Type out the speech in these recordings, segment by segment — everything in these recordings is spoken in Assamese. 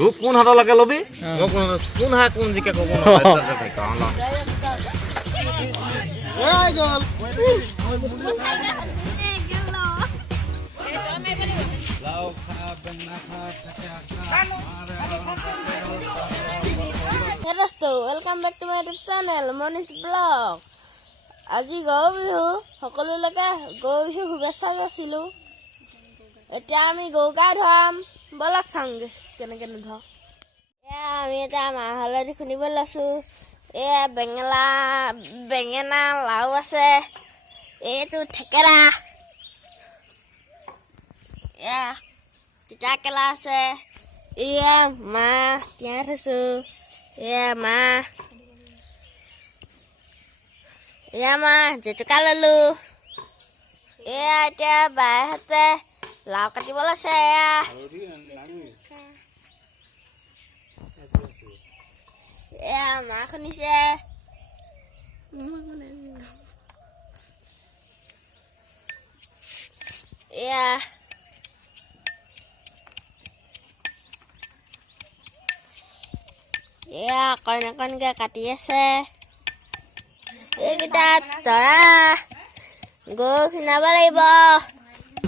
কোন হাতলৈকে ল'বি মই কোন হা কোন জিকে ক'ব welcome back to my YouTube channel মনিজ ব্লগ। আজি গৰু বিহু, সকলোলৈকে গৰু বিহু শুভেচ্ছা যাচিলোঁ। এতিয়া আমি গৰু গা ধুৱাম, ব'লক চাওঁগৈ কেনেকৈ ধুৱাওঁ। আমি এতিয়া মাহ হালধি খুন্দিব লৈছোঁ। এয়া বেঙেনা লাও আছে, এইটো থেকেৰা, এয়া তিতাকেৰেলা আছে, এয়া মাহ তিয়াই থৈছোঁ, এয়া মাহ জেতুকা ল'লোঁ। এয়া এতিয়া বাইহঁতে লাও কাটিব লৈছে। এয়া মাহ খুন্দিছে। এয়া কণকৈ কাটি আছে। এইকেইটা তৰা গৰু খিনাব লাগিব।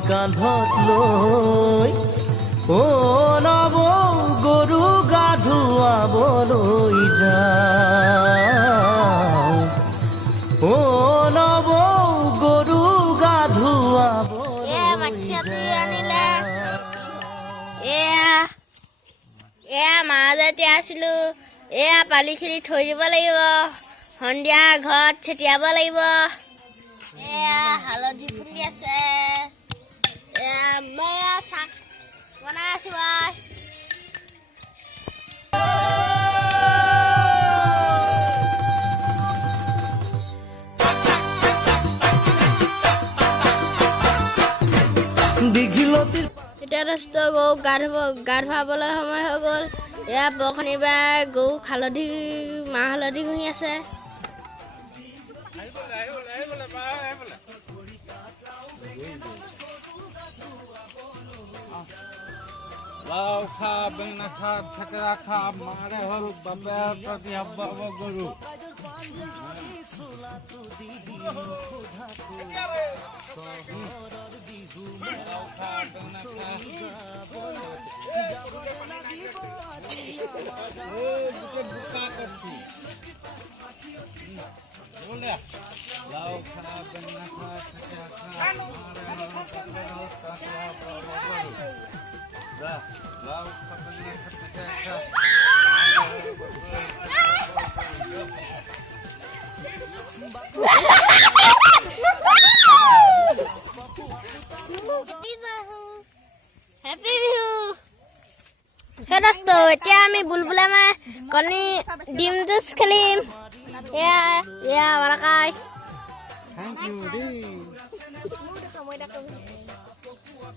কান্ধত লৈ নব গৰু গা ধুৱাবলৈ যাওঁ, নব গৰু গা ধুৱাবলৈ আনিলে। এয়া মাহ যে তিয়াইছিলোঁ, এয়া পানীখিনি থৈ দিব লাগিব। সন্ধিয়া ঘৰত ছটিয়াব লাগিব। এয়া হালধি খুন্দি আছে। এয়া চাহ বনাই আছোঁ। এতিয়া দষ্ট গৰুক গা ধুৱাবলৈ সময় হৈ গ'ল। এয়া বৰষুণি বাই গৰুক মাহ হালধি ঘঁহি আছে। লাও খা বেঙেনা খা থেকেৰা খা মাৰে হ'ল বাপে প্ৰতি হব গৰু। লাও খা বেঙেনা খা থেকেৰা খা লাও খা বেঙেনা খা থেকেৰা খা। হেপী বিহু। সেই দষ্ট এতিয়া আমি বুলবুলে মায়ে কণী ডিম জুচ খেলিম। এয়া মাৰাকাই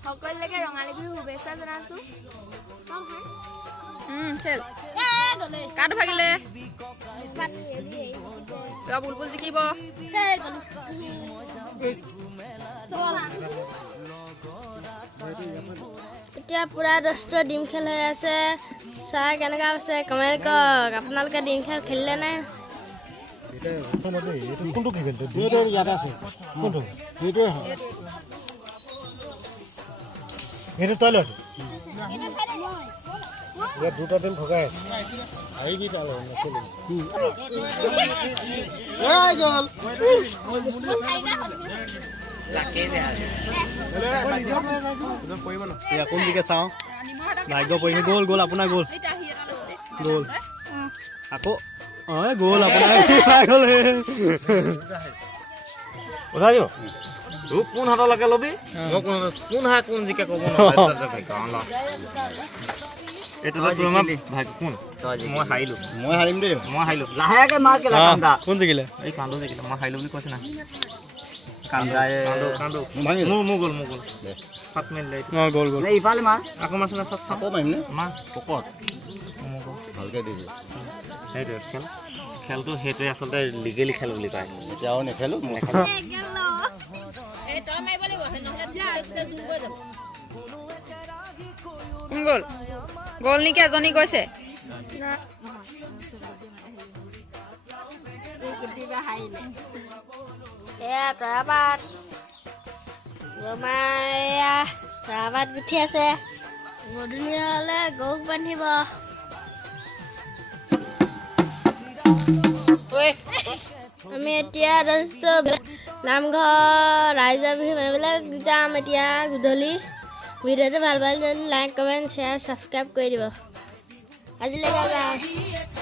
সকলোকে ৰঙালী বিহু শুভেচ্ছা জনাইছোঁ। কাঠ ভাগিলে বুলবুল জিকিব। এতিয়া পুৰা দষ্ট ডিম খেল হৈ আছে। চাই কেনেকুৱা আছে কমেণ্ট কৰক। আপোনালোকে ডিম খেল খেলিলে নে? কোনটো কি খেলটো ইয়াতে আছে? কোনটো সেইটোৱে হয়, সেইটো তইলত ইয়াত দুটা টিম ভগাই আছে। আহিবি তালৈ কোন দিকে চাওঁ। ভাগ্য পৰিছে। গ'ল গ'ল আপোনাৰ গ'ল গ'ল আকৌ গ'ল আপোনাৰ উঠাই দিব। কোন হাতলৈকে ল'বি মই কোন হা কোন জিকে ক'ব মই হাৰিম দেই। মই হাৰিলোঁ লাহেকে মাৰ কেলা কান্দা। কোন জিকিলে? এই কান্দো জিকিলে। মই হাৰিলোঁ বুলি কৈছে না। কান্দো মোৰ গ'ল সাত মিনিট গ'ল গ'ল ইফালে মাৰ আকৌ মাছ আকৌ মাৰিম নে মা পকত ভালকে দিছে। সেইটোৱে খেলটো সেইটোৱে আচলতে লিগেলি খেল বুলি কয়। এতিয়াও নেখেলোঁ এই তই মাৰিব লাগিব, নহ'লে কোন গ'ল গ'ল নেকি এজনী গৈছে এয়া তৰাপাত জমায়া তৰাপাত গুঠি আছে গধূলি হ'লে গৰুক বান্ধিব আমি এতিয়া নামঘৰ ৰাইজৰ বিহু মাৰিবলৈ যাম এতিয়া গধূলি ভিডিঅ'টো ভাল পালে লাইক কমেণ্ট শ্বেয়াৰ ছাবস্ক্ৰাইব কৰি দিব আজিলৈকে বাই